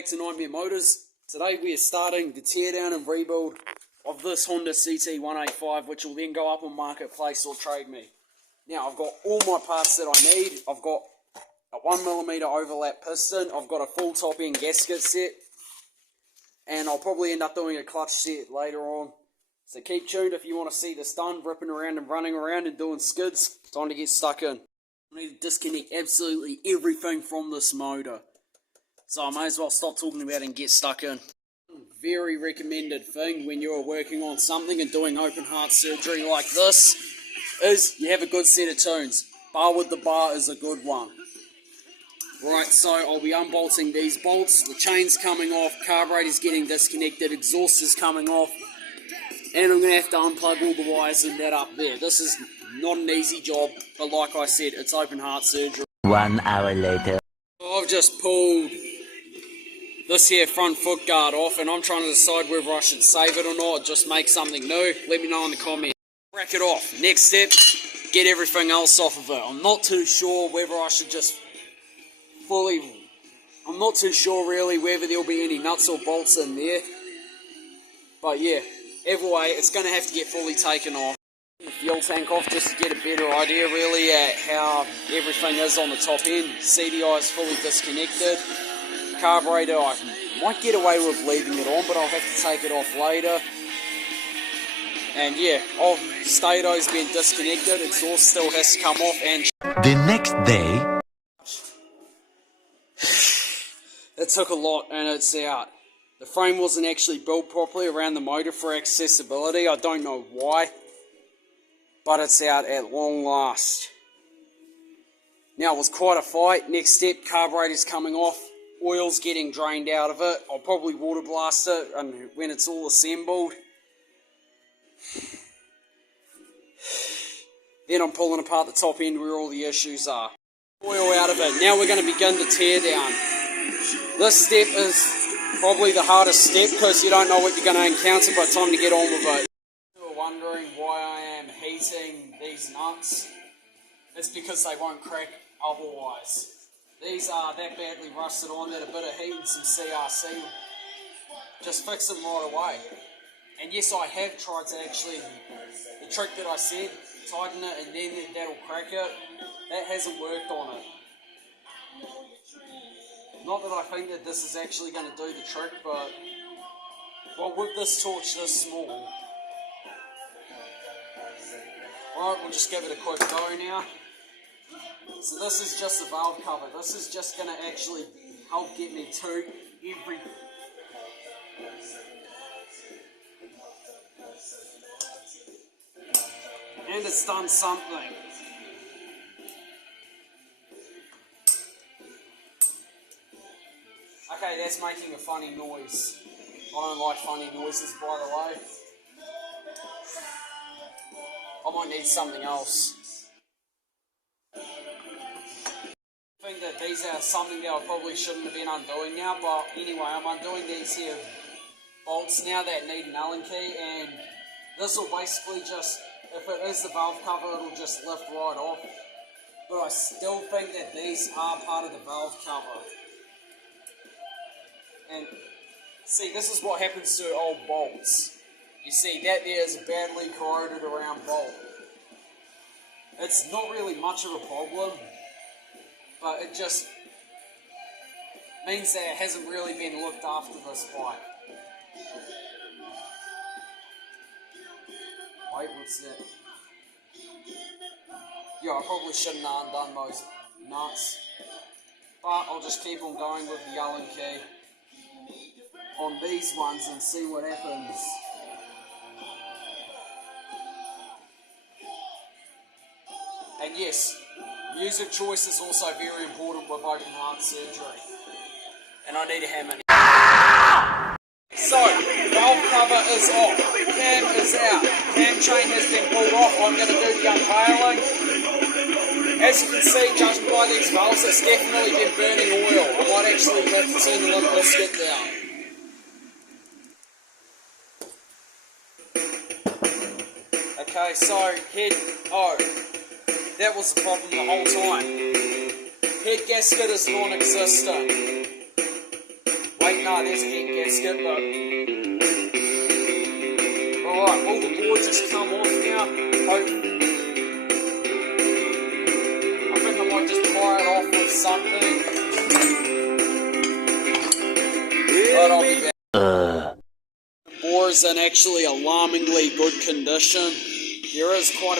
back to Nightmare Motors. Today we are starting the teardown and rebuild of this Honda ct185, which will then go up on Marketplace or Trade Me. Now I've got all my parts that I need. I've got a 1mm overlap piston, I've got a full top end gasket set, and I'll probably end up doing a clutch set later on. So keep tuned if you want to see this done, ripping around and running around and doing skids. Time to get stuck in. I need to disconnect absolutely everything from this motor. So I may as well stop talking about it and get stuck in. Very recommended thing when you're working on something and doing open heart surgery like this is you have a good set of tunes. Bar with the bar is a good one. Right, so I'll be unbolting these bolts. The chain's coming off, carburetor's getting disconnected, exhaust is coming off, and I'm going to have to unplug all the wires in that up there. This is not an easy job, but like I said, it's open heart surgery. 1 hour later. I've just pulled this here front foot guard off, and I'm trying to decide whether I should save it or not, just make something new. Let me know in the comments. Crack it off. Next step, get everything else off of it. I'm not too sure whether I should just I'm not too sure really whether there'll be any nuts or bolts in there. But yeah, either way, it's going to have to get fully taken off. The fuel tank off just to get a better idea really at how everything is on the top end. CDI is fully disconnected. Carburetor, I might get away with leaving it on, but I'll have to take it off later. And yeah, stato's been disconnected, exhaust still has to come off, and The next day. it took a lot and it's out. The frame wasn't actually built properly around the motor for accessibility. I don't know why, but it's out at long last. Now it was quite a fight. Next step, carburetor's coming off. Oil's getting drained out of it. I'll probably water blast it and when it's all assembled. Then I'm pulling apart the top end where all the issues are. Oil out of it. Now we're going to begin the tear down. This step is probably the hardest step because you don't know what you're going to encounter, but time to get on with it. If you're wondering why I am heating these nuts, it's because they won't crack otherwise. These are that badly rusted on that a bit of heat and some CRC just fix them right away. And yes, I have tried to actually, the trick that I said, tighten it and then that'll crack it, that hasn't worked on it. Not that I think that this is actually going to do the trick, but well, with this torch this small, right, we'll just give it a quick go now. So this is just a valve cover. This is just going to actually help get me to every... And it's done something. Okay, that's making a funny noise. I don't like funny noises, by the way. I might need something else. I think that these are something that I probably shouldn't have been undoing now, but anyway, I'm undoing these here bolts now that need an Allen key, and this will basically just, if it is the valve cover, it'll just lift right off. But I still think that these are part of the valve cover. And see, this is what happens to old bolts. You see, that there is a badly corroded around bolt. It's not really much of a problem, but it just means that it hasn't really been looked after this bike. Wait, what's that? Yeah, I probably shouldn't have undone those nuts, but I'll just keep on going with the Allen key on these ones and see what happens. And yes, music choice is also very important with open heart surgery. And I need a hammer. So, valve cover is off, cam is out, cam chain has been pulled off. I'm going to do the unveiling. As you can see, judging by these valves, it's definitely been burning oil. I might actually have to turn the little biscuit down. Okay, so head, that was the problem the whole time. Head gasket is non-existent. Wait nah, there's a head gasket, but... Alright, all the boards just come off now. I think I might just pry it off with something. But I'll be back. The bore is in actually alarmingly good condition. There is quite a bit